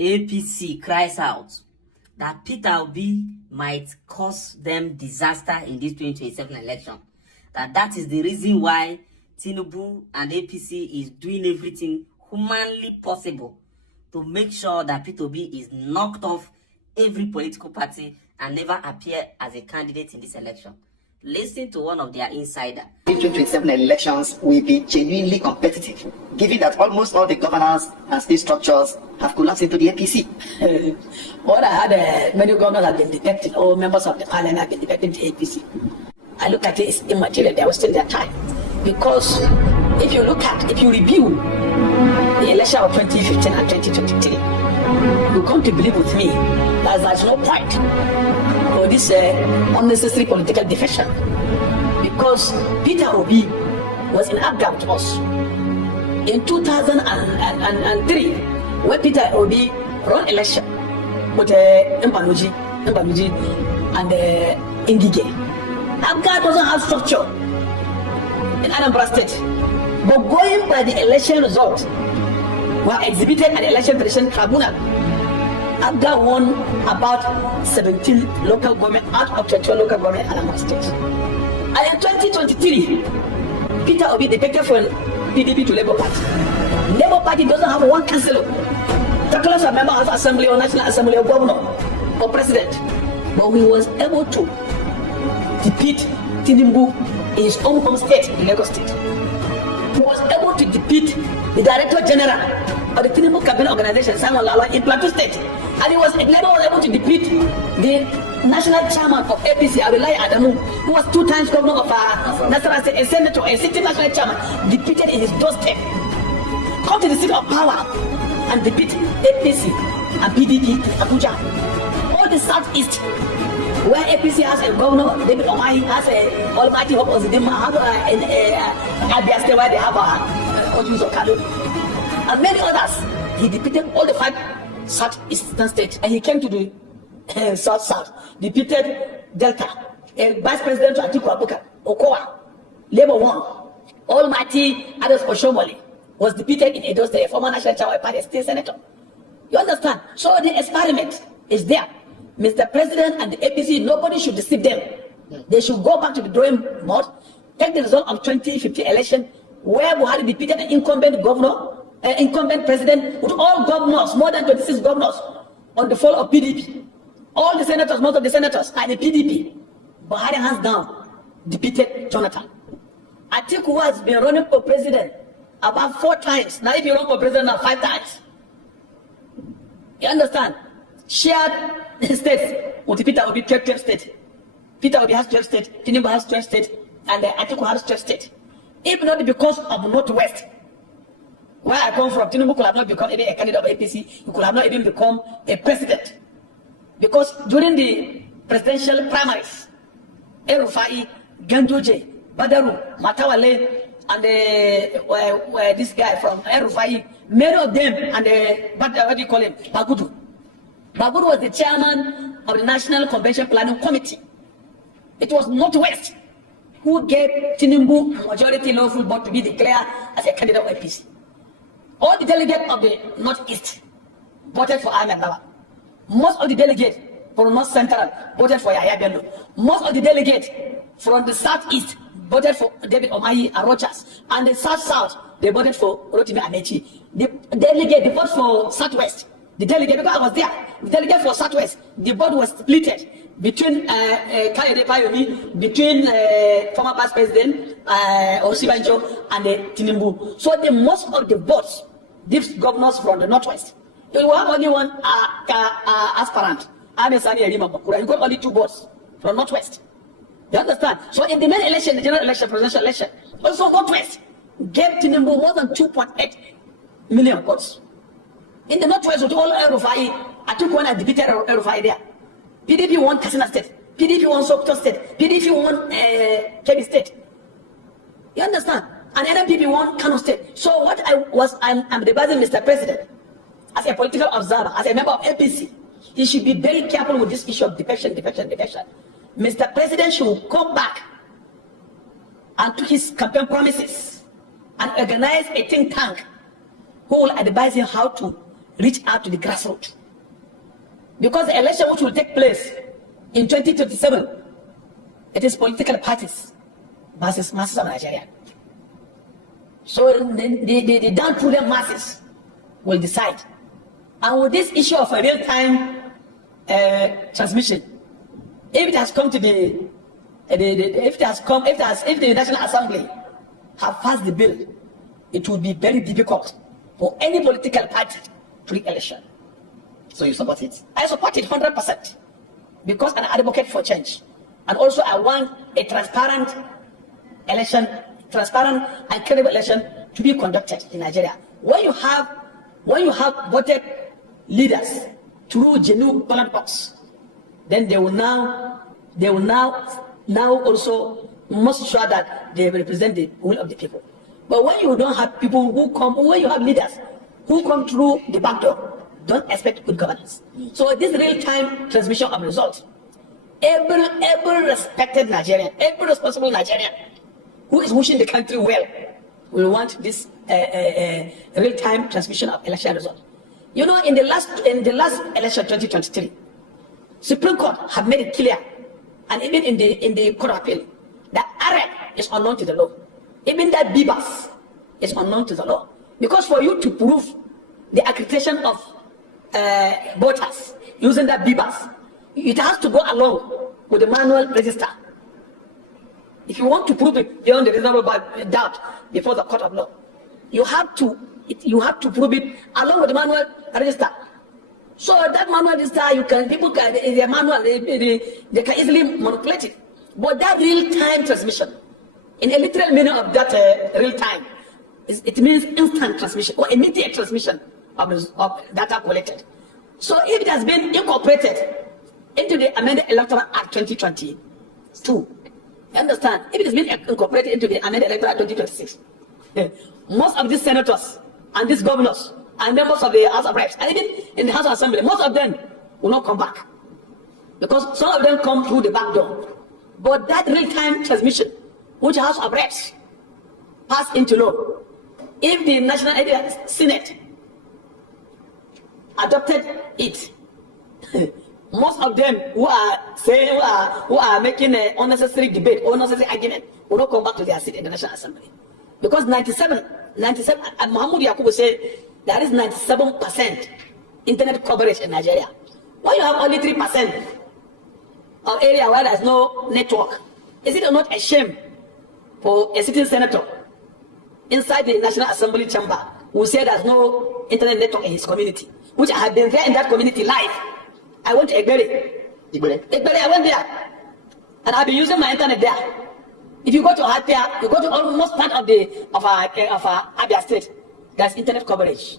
APC cries out that Peter Obi might cause them disaster in this 2027 election. That is the reason why Tinubu and APC is doing everything humanly possible to make sure that Peter Obi is knocked off every political party and never appear as a candidate in this election. Listen to one of their insiders. The 2027 elections will be genuinely competitive, given that almost all the governors and state structures have collapsed into the APC. What I had, many governors have been defected, or members of the parliament have been defected to the APC. I look at it, it's immaterial, there was still that time. Because if you review the election of 2015 and 2023, you come to believe with me that there's no point for this unnecessary political defection. Because Peter Obi was in Abga with us. In 2003, when Peter Obi ran election with Mbanuji and Ingige, Abga doesn't have structure in Anambra State. But going by the election results were exhibited at the Election Petition Tribunal, Abga won about 17 local government out of 21 local government in Anambra State. And in 2023, Peter Obi defected from PDP to Labour Party. Labour Party doesn't have one councillor, regardless of member of assembly or national assembly or governor or president. But he was able to defeat Tinubu in his own home state, in Lagos State. He was able to defeat the Director General of the Tinubu Cabinet Organization, Simon Lala, in Plateau State. And he was able to defeat the national chairman of APC, Abilai Adamu, who was 2 times governor of Nasarawa State, a senator, a sitting national chairman, defeated in his doorstep. Come to the seat of power and defeat APC and PDP in Abuja. All the Southeast, where APC has a governor, David Omahi has a Almighty Hope Ozidima, in Abia State, where they have Ojus Okado, and many others. He defeated all the 5 Southeastern states, and he came to the South, defeated Delta, a Vice President Atiku Abubakar, Okowa, Labour won. Almighty Ados Oshomole was defeated in Edo State, a former national chairman party state senator. You understand? So the experiment is there. Mr. President and the APC, nobody should deceive them. They should go back to the drawing board, take the result of 2015 election, where Buhari defeated an incumbent governor, incumbent president, with all governors, more than 26 governors, on the fall of PDP. All the senators, most of the senators are the PDP. Buhari hands down defeated Jonathan. Atiku has been running for president about 4 times. Now if you run for president now 5 times. You understand? Shared states with Peter Obi, 12 states. Peter Obi has 12 states, Tinubu has 12 states, and Atiku has 12 states. If not because of Northwest, where I come from, Tinubu could have not become even a candidate of APC, he could have not even become a president. Because during the presidential primaries, El-Rufai, Ganduje, Badaru, Matawale, and this guy from El-Rufai, many of them, and what do you call him, Bagudu. Bagudu was the chairman of the National Convention Planning Committee. It was Northwest who gave Tinubu majority lawful vote to be declared as a candidate of APC. All the delegates of the Northeast voted for Ahmed Baba. Most of the delegates from North Central voted for Yahya Bello. Most of the delegates from the Southeast voted for David Omahi and Rochas. And the South, they voted for Rotimi Amechi. The delegate, the vote for Southwest, the delegate, because I was there, the delegate for Southwest, the vote was split between Kayode Payomi, between former Vice President Osibanjo and Tinubu. So the most of the votes, these governors from the Northwest, you have only one aspirant, Amesani Elima Bakura. You got only 2 votes from Northwest. You understand? So in the main election, the general election, presidential election, also Northwest gave Tinubu more than 2.8 million votes. In the Northwest, with all El-Rufai, I took one and defeated El-Rufai there. PDP won Katsina State. PDP won Sokoto State. PDP won Kebbi State. You understand? And NPP won Kano State. So what I'm advising Mr. President, as a political observer, as a member of APC, he should be very careful with this issue of defection. Mr. President should come back and to his campaign promises and organize a think tank who will advise him how to reach out to the grassroots. Because the election which will take place in 2027, it is political parties versus masses of Nigeria. So the downtrodden masses will decide. And with this issue of a real-time transmission, if it has come to if the National Assembly have passed the bill, it will be very difficult for any political party to rig election. So you support it? I support it 100% because I'm an advocate for change, and also I want a transparent election, transparent and credible election to be conducted in Nigeria. When you have voted leaders through genuine ballot box, then they will now also must sure that they represent the will of the people. But when you don't have people who come, when you have leaders who come through the back door, don't expect good governance. So this real-time transmission of results, every respected Nigerian, every responsible Nigerian who is wishing the country well will want this real-time transmission of election results. You know, in the last election 2023, Supreme Court have made it clear, and even in the Court of Appeal, that AREC is unknown to the law. Even that BBAS is unknown to the law. Because for you to prove the accreditation of voters using that BBAS, it has to go along with the manual register. If you want to prove it beyond the reasonable doubt before the court of law, you have to prove it along with the manual register. So that manual register, people can the manual they can easily manipulate it. But that real-time transmission, in a literal meaning of that real-time, it means instant transmission or immediate transmission of data collected. So if it has been incorporated into the amended Electoral Act 2022, you understand? If it has been incorporated into the amended Electoral Act 2026, most of these senators and these governors and members of the House of Reps, and even in the House of Assembly, most of them will not come back because some of them come through the back door. But that real-time transmission, which House of Reps passed into law, if the National Senate adopted it, most of them who are making an unnecessary debate or unnecessary argument will not come back to their seat in the National Assembly. Because 97, and Muhammad Yakubu said there is 97% internet coverage in Nigeria. When you have only 3% of area where there is no network, is it not a shame for a sitting senator inside the National Assembly chamber who say there's no internet network in his community, which I have been there in that community live? I went to Egbere. I went there, and I've been using my internet there. If you go to Hatia, you go to almost part of our Abia State, there's internet coverage.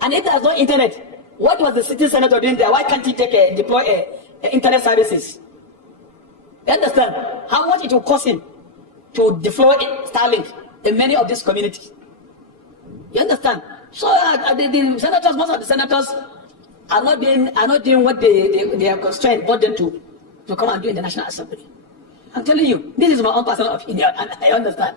And if there's no internet, what was the city senator doing there? Why can't he deploy internet services? You understand how much it will cost him to deploy Starlink in many of these communities? You understand? So the senators, most of the senators are not doing what they are constrained for them to come and do in the National Assembly. I'm telling you, this is my own personal opinion, and I understand.